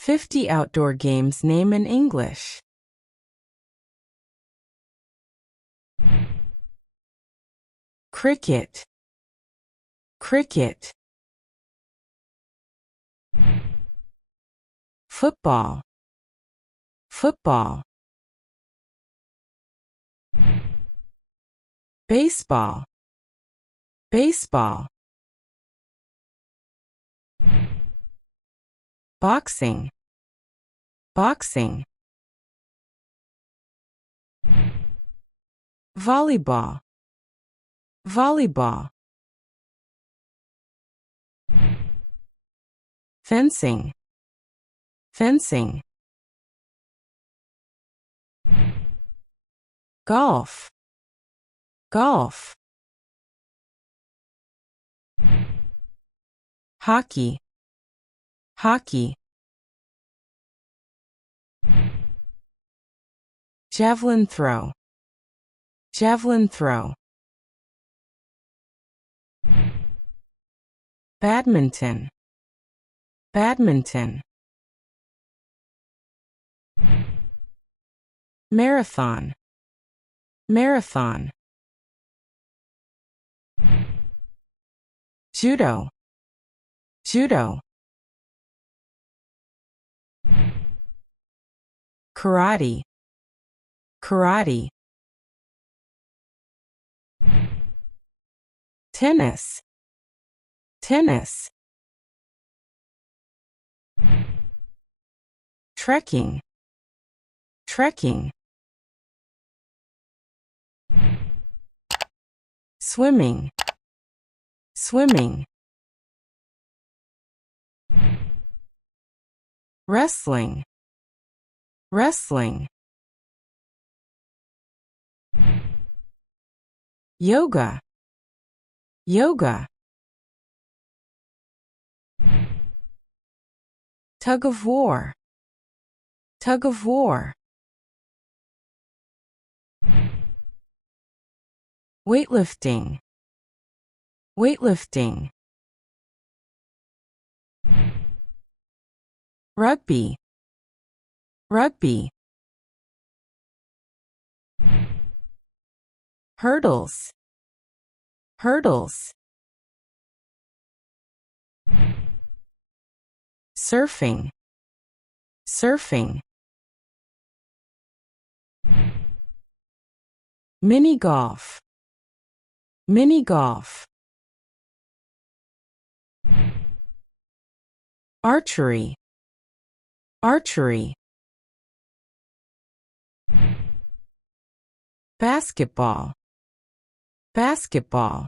50 outdoor games. Name in English. Cricket. Cricket. Football. Football. Baseball. Baseball. Boxing. Boxing. Volleyball. Volleyball. Fencing. Fencing. Golf. Golf. Hockey. Hockey. Javelin throw. Javelin throw. Badminton. Badminton. Marathon. Marathon. Judo. Judo. Karate. Karate. Tennis. Tennis. Trekking. Trekking. Swimming. Swimming. Wrestling. Wrestling. Yoga. Yoga. Tug of war. Tug of war. Weightlifting. Weightlifting. Rugby. Rugby. Hurdles. Hurdles. Surfing. Surfing. Mini golf. Mini golf. Archery. Archery. Basketball. Basketball.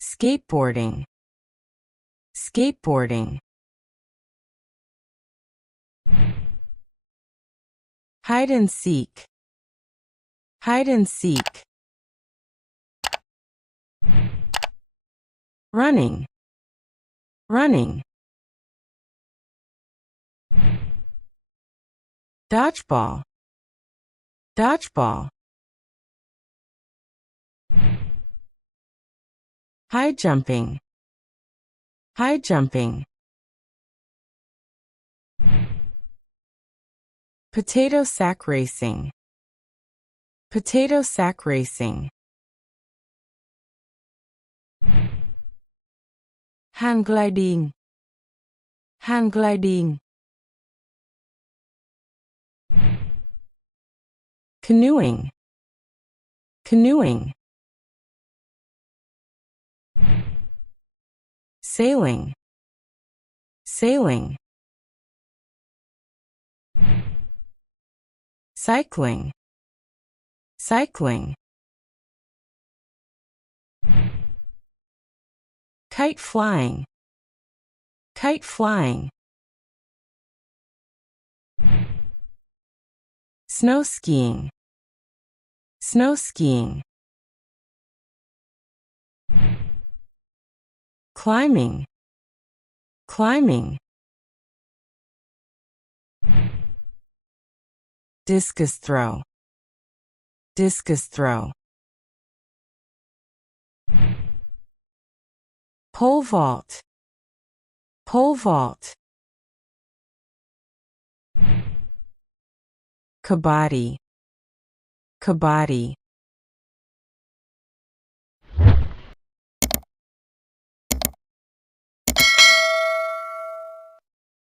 Skateboarding. Skateboarding. Hide and seek. Hide and seek. Running. Running. Dodgeball. Dodgeball. High jumping. High jumping. Potato sack racing. Potato sack racing. Hang gliding. Hang gliding. Canoeing. Canoeing. Sailing. Sailing. Cycling. Cycling. Kite flying. Kite flying. Snow skiing. Snow skiing. Climbing. Climbing. Discus throw. Discus throw. Pole vault. Pole vault. Kabaddi. Kabaddi.